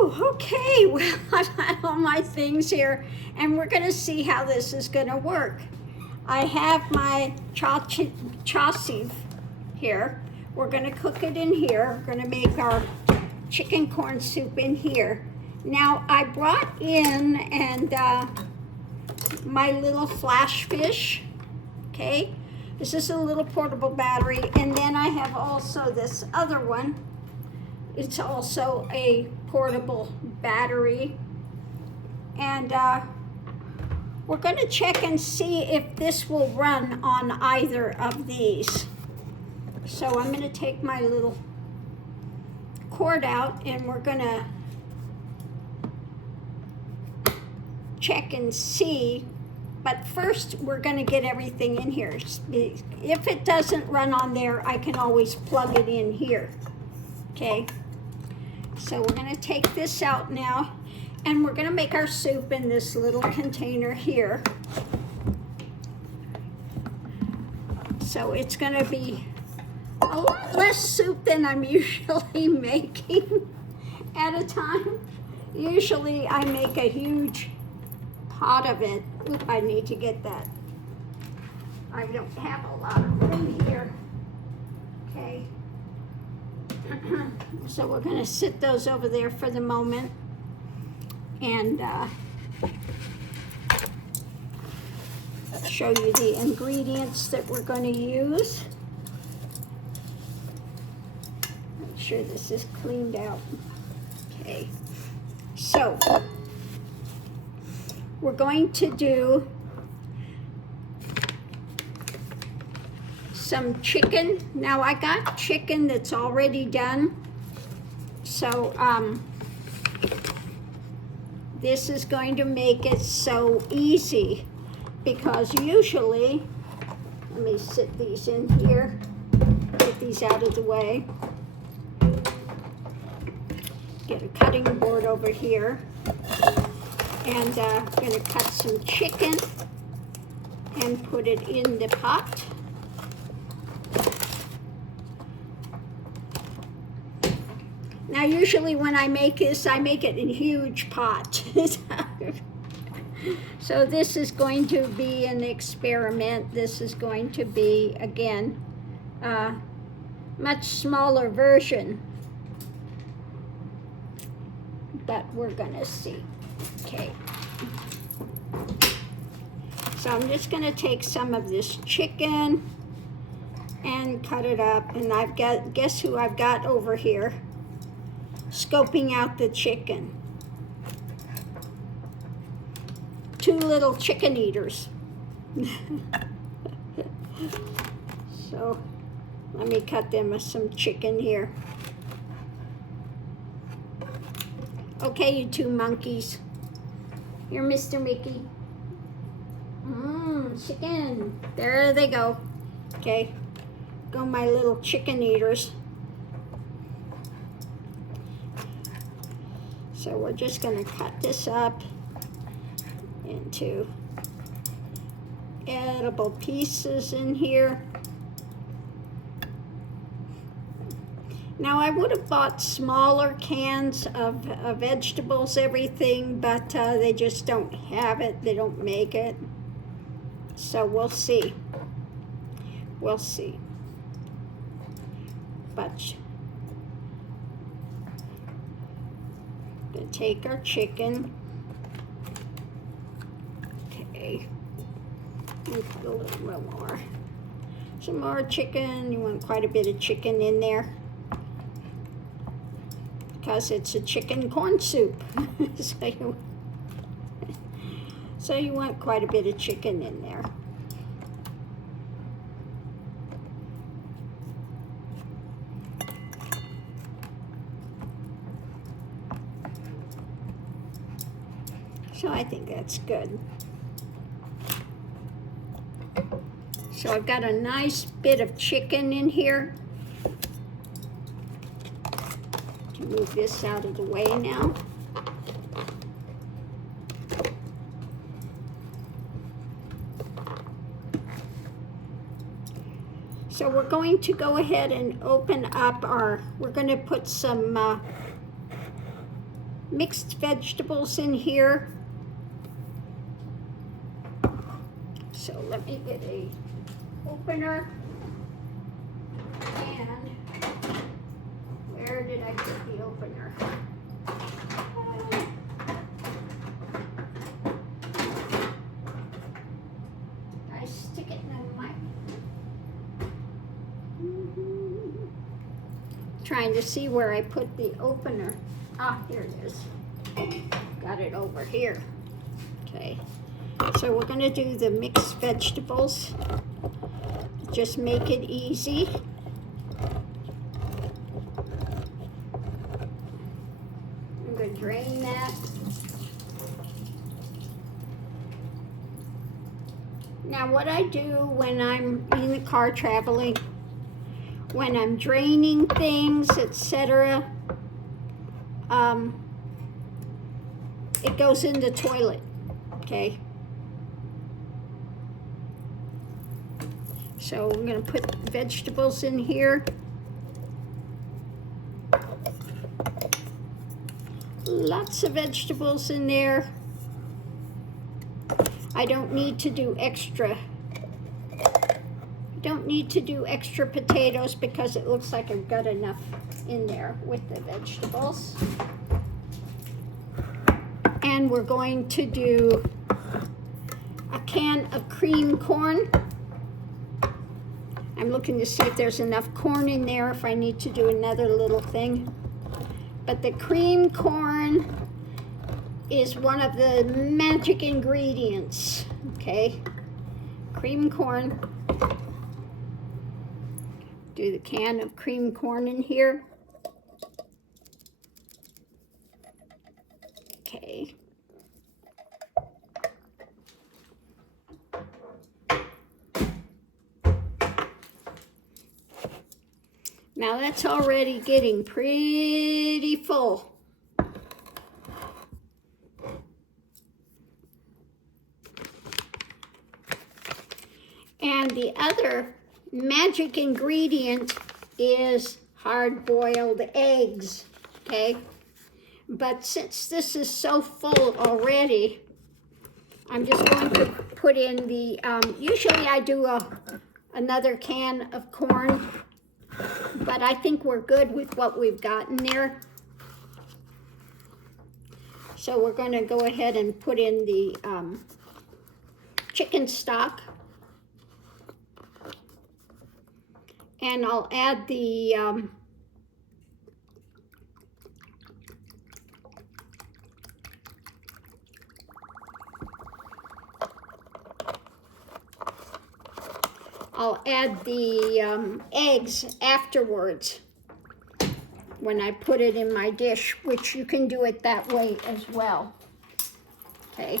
Okay, well, I've got all my things here, and we're going to see how this is going to work. I have my chausive here. We're going to cook it in here. We're going to make our chicken corn soup in here. Now, I brought in my little flash fish, okay? This is a little portable battery, and then I have also this other one. It's also a portable battery. And we're going to check and see if this will run on either of these. So I'm going to take my little cord out, and we're going to check and see. But first, we're going to get everything in here. If it doesn't run on there, I can always plug it in here. Okay? So we're going to take this out now, and we're going to make our soup in this little container here. So it's going to be a lot less soup than I'm usually making at a time. Usually I make a huge pot of it. Oop, I need to get that. I don't have a lot of room here. Okay. So we're going to sit those over there for the moment. And show you the ingredients that we're going to use. Make sure this is cleaned out. Okay. So we're going to do some chicken. Now I got chicken that's already done. So this is going to make it so easy, because usually, let me sit these in here, get these out of the way. Get a cutting board over here. And I'm going to cut some chicken and put it in the pot. Now, usually when I make this, I make it in a huge pot. So this is going to be an experiment. This is going to be, again, a much smaller version. But we're going to see. Okay, so I'm just going to take some of this chicken and cut it up, and I've got, guess who I've got over here scoping out the chicken? Two little chicken eaters. So let me cut them some chicken here. Okay, you two monkeys. Here, Mr. Mickey. Chicken. There they go. Okay. Go my little chicken eaters. So we're just going to cut this up into edible pieces in here. Now, I would have bought smaller cans of vegetables, everything, but they just don't have it. They don't make it. So we'll see. We'll see. But we'll take our chicken. Okay. And put a little more. Some more chicken. You want quite a bit of chicken in there, because it's a chicken corn soup. So you want quite a bit of chicken in there. So I think that's good. So I've got a nice bit of chicken in here. Move this out of the way now. So we're going to go ahead and open up our, we're going to put some mixed vegetables in here. So let me get a opener. And where did I put the opener? I stick it in my... Trying to see where I put the opener. Ah, here it is. Got it over here. Okay. So we're going to do the mixed vegetables. Just make it easy. I'm going to drain that. Now what I do when I'm in the car traveling, when I'm draining things, etc., it goes in the toilet, okay? So I'm going to put vegetables in here. Lots of vegetables in there. I don't need to do extra. Don't need to do extra potatoes because it looks like I've got enough in there with the vegetables. And we're going to do a can of cream corn. I'm looking to see if there's enough corn in there, if I need to do another little thing. But the cream corn is one of the magic ingredients, okay? Cream corn. Do the can of cream corn in here. Okay. Now that's already getting pretty full. And the other magic ingredient is hard-boiled eggs, okay? But since this is so full already, I'm just going to put in the, usually I do another can of corn, but I think we're good with what we've got in there. So we're going to go ahead and put in the chicken stock. And I'll add the eggs afterwards when I put it in my dish, which you can do it that way as well. Okay,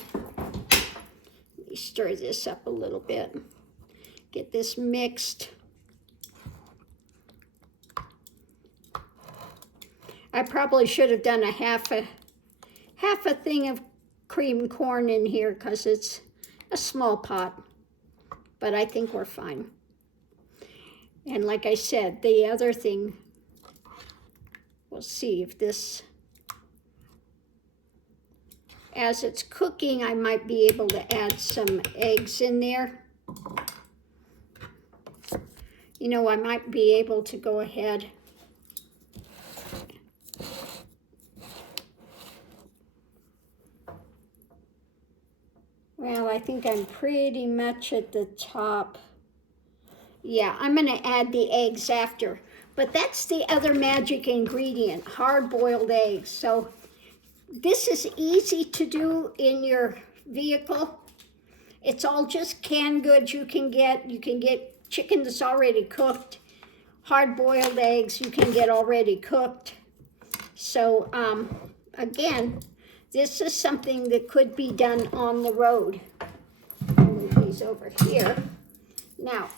let me stir this up a little bit, get this mixed. I probably should have done a half a thing of cream corn in here because it's a small pot, but I think we're fine. And like I said, the other thing, we'll see if this, as it's cooking, I might be able to add some eggs in there. You know, I might be able to go ahead . Well, I think I'm pretty much at the top. Yeah, I'm going to add the eggs after. But that's the other magic ingredient, hard-boiled eggs. So this is easy to do in your vehicle. It's all just canned goods you can get. You can get chicken that's already cooked. Hard-boiled eggs you can get already cooked. So again, this is something that could be done on the road. I'll move these over here. Now,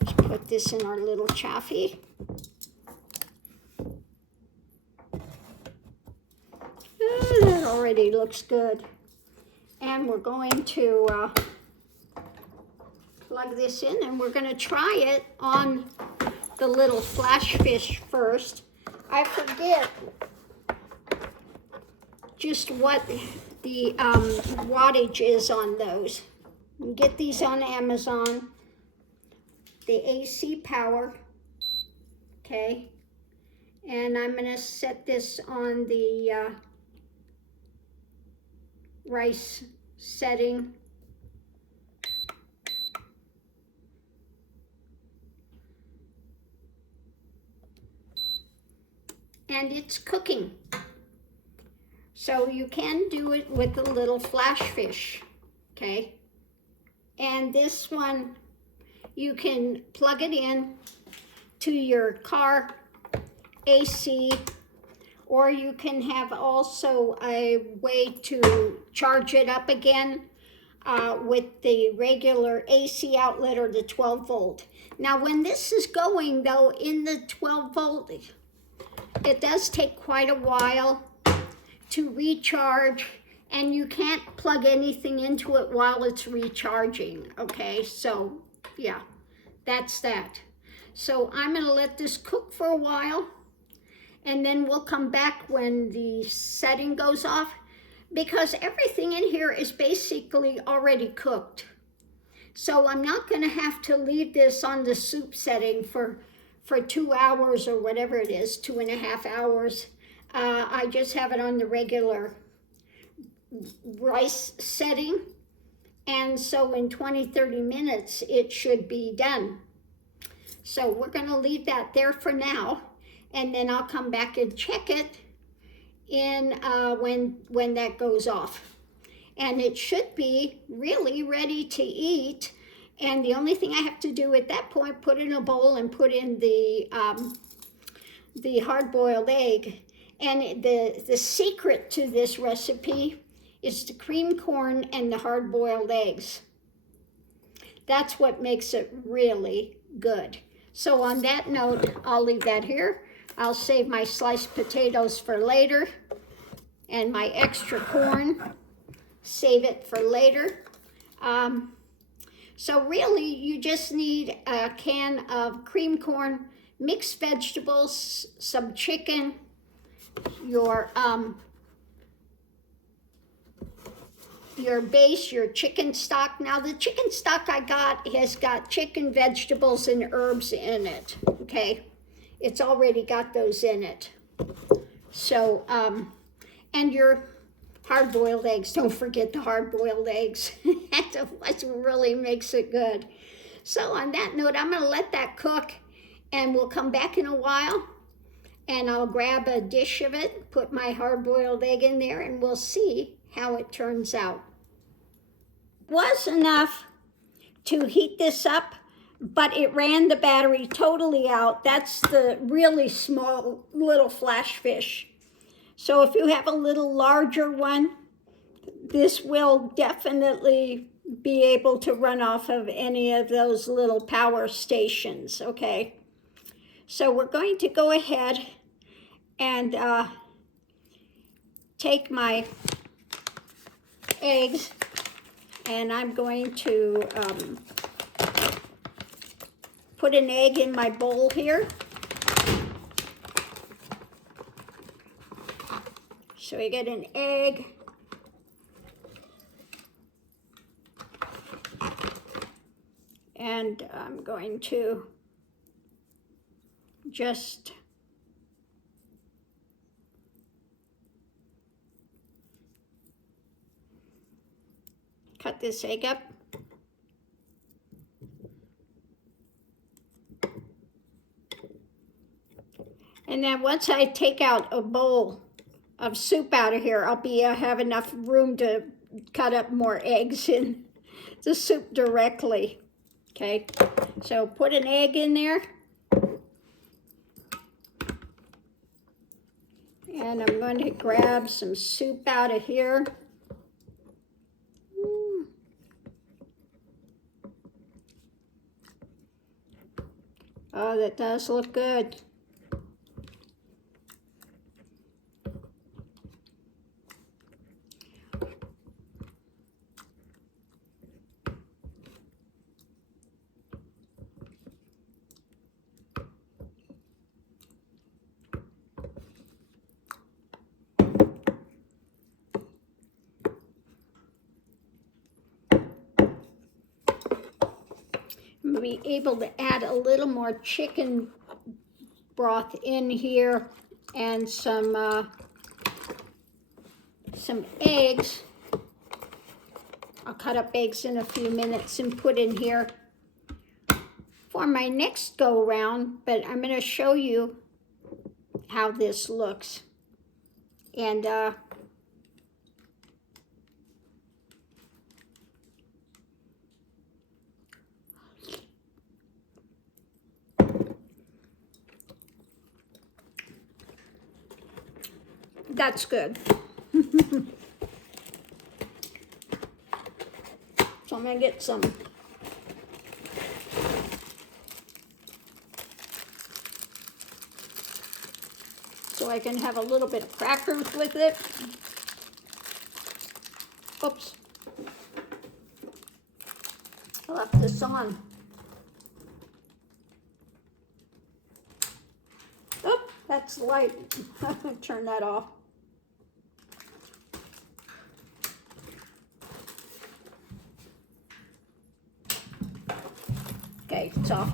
let's put this in our little chaffee. Oh, that already looks good. And we're going to plug this in, and we're going to try it on the little flash fish first. I forget just what the wattage is on those. You get these on Amazon. The AC power, okay? And I'm gonna set this on the rice setting. And it's cooking. So you can do it with a little flash fish, okay? And this one, you can plug it in to your car AC, or you can have also a way to charge it up again with the regular AC outlet or the 12 volt. Now when this is going though in the 12 volt, it does take quite a while to recharge, and you can't plug anything into it while it's recharging, okay? So yeah, that's that. So I'm gonna let this cook for a while, and then we'll come back when the setting goes off, because everything in here is basically already cooked. So I'm not gonna have to leave this on the soup setting for 2 hours or whatever it is, 2.5 hours. I just have it on the regular rice setting. And so in 20-30 minutes, it should be done. So we're gonna leave that there for now. And then I'll come back and check it in when that goes off. And it should be really ready to eat. And the only thing I have to do at that point, put in a bowl and put in the hard-boiled egg. And the secret to this recipe is the cream corn and the hard-boiled eggs. That's what makes it really good. So on that note, I'll leave that here. I'll save my sliced potatoes for later, and my extra corn, save it for later. So really, you just need a can of cream corn, mixed vegetables, some chicken, your base, your chicken stock. Now the chicken stock I got has got chicken, vegetables, and herbs in it, okay? It's already got those in it. So, and your hard-boiled eggs. Don't forget the hard-boiled eggs. That's what really makes it good. So on that note, I'm gonna let that cook, and we'll come back in a while, and I'll grab a dish of it, put my hard-boiled egg in there, and we'll see how it turns out. Was enough to heat this up, but it ran the battery totally out. That's the really small little flash fish. So if you have a little larger one, this will definitely be able to run off of any of those little power stations, okay? So we're going to go ahead and take my eggs, and I'm going to put an egg in my bowl here. So we get an egg. And I'm going to just cut this egg up. And then once I take out a bowl of soup out of here, I'll have enough room to cut up more eggs in the soup directly. Okay, so put an egg in there. And I'm going to grab some soup out of here. Oh, that does look good. to be able to add a little more chicken broth in here and some eggs. I'll cut up eggs in a few minutes and put in here for my next go around, but I'm going to show you how this looks. And that's good. So I'm going to get some so I can have a little bit of crackers with it. Oops. I left this on. Oh, that's light. Turn that off. Okay, it's off.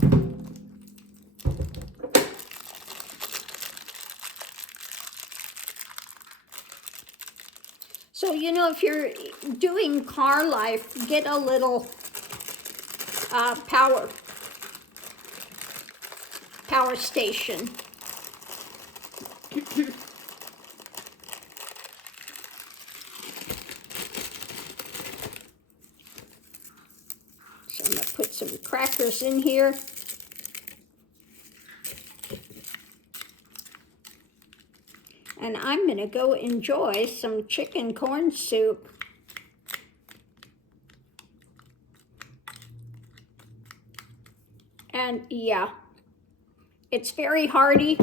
So, you know, if you're doing car life, get a little power station. So I'm going to put some crackers in here. And I'm going to go enjoy some chicken corn soup. And yeah, it's very hearty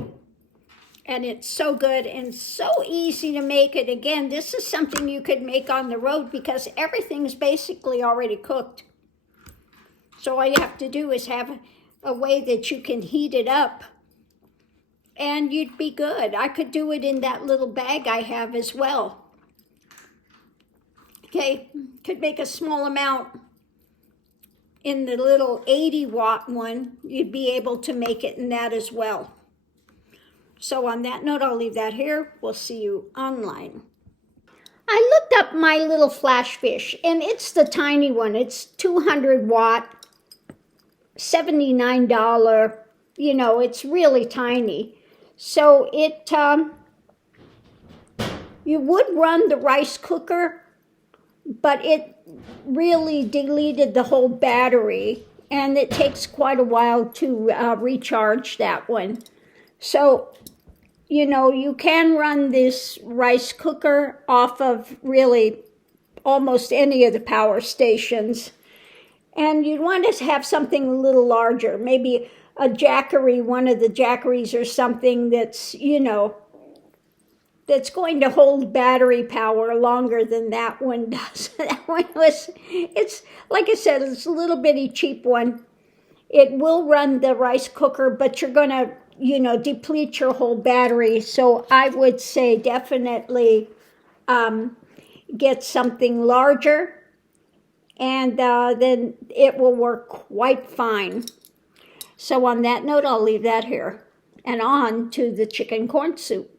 and it's so good and so easy to make it. Again, this is something you could make on the road because everything's basically already cooked. So all you have to do is have a way that you can heat it up and you'd be good. I could do it in that little bag I have as well. Okay, could make a small amount in the little 80-watt one. You'd be able to make it in that as well. So on that note, I'll leave that here. We'll see you online. I looked up my little flash fish, and it's the tiny one. It's 200 watt, $79. You know, it's really tiny. So it, you would run the rice cooker, but it really deleted the whole battery, and it takes quite a while to recharge that one. So, you know, you can run this rice cooker off of really almost any of the power stations. And you'd want to have something a little larger, maybe a Jackery, one of the Jackeries or something that's, you know, that's going to hold battery power longer than that one does. That one was, it's, like I said, it's a little bitty cheap one. It will run the rice cooker, but you're going to, you know, deplete your whole battery. So I would say definitely get something larger, and then it will work quite fine. So on that note, I'll leave that here. And on to the chicken corn soup.